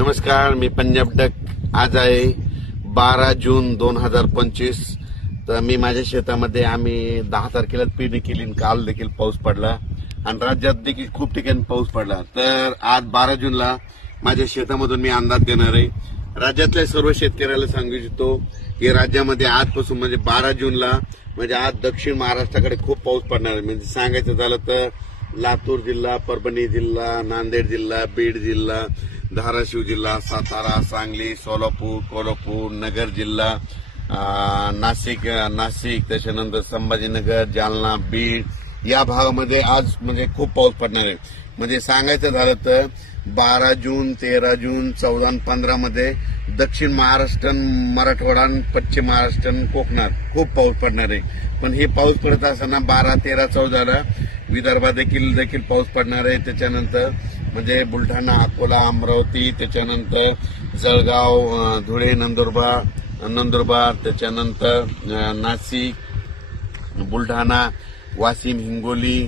नमस्कार, मी पंजाब डक. आज आहे 12 जून 2025. तर मी माझ्या शेतामध्ये आम्ही 10 तारखेला पेरणी केली. काल देखील पाऊस पडला आणि राज्यात देखील खूप ठिकाणी पाऊस पडला. तर आज 12 जूनला माझ्या शेतामधून मी अंदाज देणार आहे. राज्यातल्या सर्व शेतकऱ्याला सांगू इच्छितो की राज्यामध्ये आजपासून म्हणजे 12 जूनला म्हणजे आज दक्षिण महाराष्ट्राकडे खूप पाऊस पडणार आहे. म्हणजे सांगायचं झालं तर लातूर जिल्हा, परभणी जिल्हा, नांदेड जिल्हा, बीड जिल्हा, धाराशिव जिल्हा, सातारा, सांगली, सोलापूर, कोल्हापूर, नगर जिल्हा, नाशिक, त्याच्यानंतर संभाजीनगर, जालना, बीड या भागामध्ये आज म्हणजे खूप पाऊस पडणार आहे. म्हणजे सांगायचं झालं तर 12 जून, 13 जून, 14 आणि 15 मध्ये दक्षिण महाराष्ट्र, मराठवाडा, पश्चिम महाराष्ट्र, कोकणात खूप पाऊस पडणार आहे. पण हे पाऊस पडत असताना 12, 13, 14ला विदर्भात देखील पाऊस पडणार आहे. त्याच्यानंतर म्हणजे बुलढाणा, अकोला, अमरावती, त्याच्यानंतर जळगाव, धुळे, नंदुरबार, त्याच्यानंतर नाशिक, बुलढाणा, वाशिम, हिंगोली,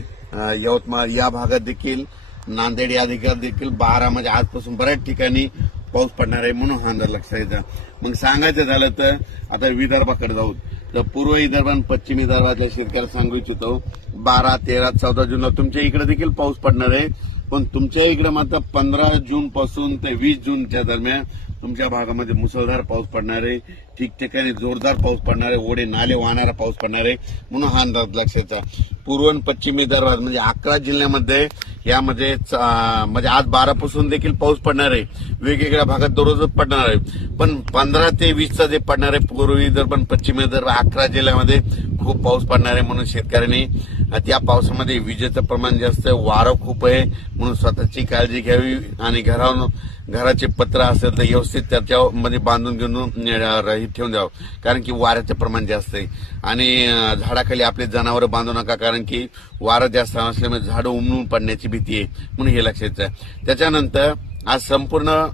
यवतमाळ या भागात देखील, नांदेड या देखील 12 म्हणजे आजपासून बऱ्याच ठिकाणी पाऊस पडणार आहे. म्हणून हा अंदाज लक्षात येतं. मग सांगायचं झालं तर आता विदर्भाकडे जाऊ. तर पूर्व विदर्भ आणि पश्चिम विदर्भातल्या शेतकऱ्याला सांगू इच्छितो 12, 13, 14 जूनला तुमच्या इकडे देखील पाऊस पडणार आहे. पण तुमच्या इकडे मात्र 15 जून पासून ते 20 जूनच्या दरम्यान तुमच्या भागामध्ये मुसळधार पाऊस पडणार आहे. ठिकठिकाणी जोरदार पाऊस पडणार आहे. ओढे नाले वाहणारा पाऊस पडणार आहे. म्हणून हा अंदाज लक्षात. पूर्व आणि पश्चिम विदर्भात म्हणजे 11 जिल्ह्यामध्ये यामध्ये म्हणजे आज 12 पासून देखील पाऊस पडणार आहे. वेगवेगळ्या भागात दररोजच पडणार आहे. पण 15 ते 20चा जे पडणार आहे पूर्व विदर्भ आणि पश्चिम विदर्भ 11 जिल्ह्यामध्ये खूप पाऊस पडणार आहे. म्हणून शेतकऱ्यांनी त्या पावसामध्ये विजेचं प्रमाण जास्त आहे, वारं खूप आहे. म्हणून स्वतःची काळजी घ्यावी आणि घराचे पत्र असेल तर व्यवस्थित त्याच्यामध्ये बांधून घेऊन ठेवून द्यावं. कारण की वाऱ्याचं प्रमाण जास्त आहे. आणि झाडाखाली आपले जनावरं बांधू नका, कारण की वारं जास्त असल्यामुळे झाडं उमळून पडण्याची भीती आहे. म्हणून हे लक्षात आहे. त्याच्यानंतर आज संपूर्ण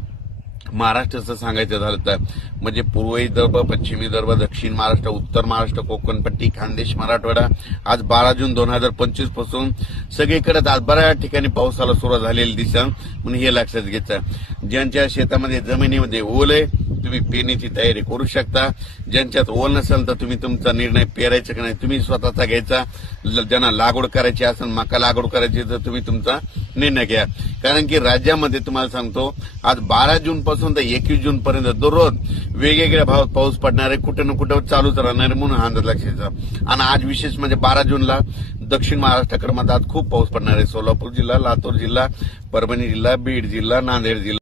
महाराष्ट्राचं सांगायचं झालं तर म्हणजे पूर्व विदर्भ, पश्चिम विदर्भ, दक्षिण महाराष्ट्र, उत्तर महाराष्ट्र, कोकणपट्टी, खानदेश, मराठवाडा आज 12 जून 2025 पासून सगळीकडे आज बऱ्याच ठिकाणी पावसाला सुरुवात झालेली दिसतं. म्हणून हे लक्षात घ्यायचं. ज्यांच्या शेतामध्ये जमिनीमध्ये ओल आहे तुम्ही पेरणीची तयारी करू शकता. ज्यांच्यात ओल नसेल तर तुम्ही तुमचा निर्णय पेरायचा की नाही तुम्ही स्वतःचा घ्यायचा. ज्यांना लागवड करायची असेल, मका लागवड करायची तर तुम्ही तुमचा निर्णय घ्या. कारण की राज्यामध्ये तुम्हाला सांगतो आज 12 जून पासून तर 21 जून पर्यंत दररोज वेगवेगळ्या भागात पाऊस पडणार आहे. कुठे ना कुठे चालूच राहणार आहे. म्हणून हा अंदाज लक्षात. आणि आज विशेष म्हणजे 12 जूनला दक्षिण महाराष्ट्राकडे आज खूप पाऊस पडणार आहे. सोलापूर जिल्हा, लातूर जिल्हा, परभणी जिल्हा, बीड जिल्हा, नांदेड जिल्हा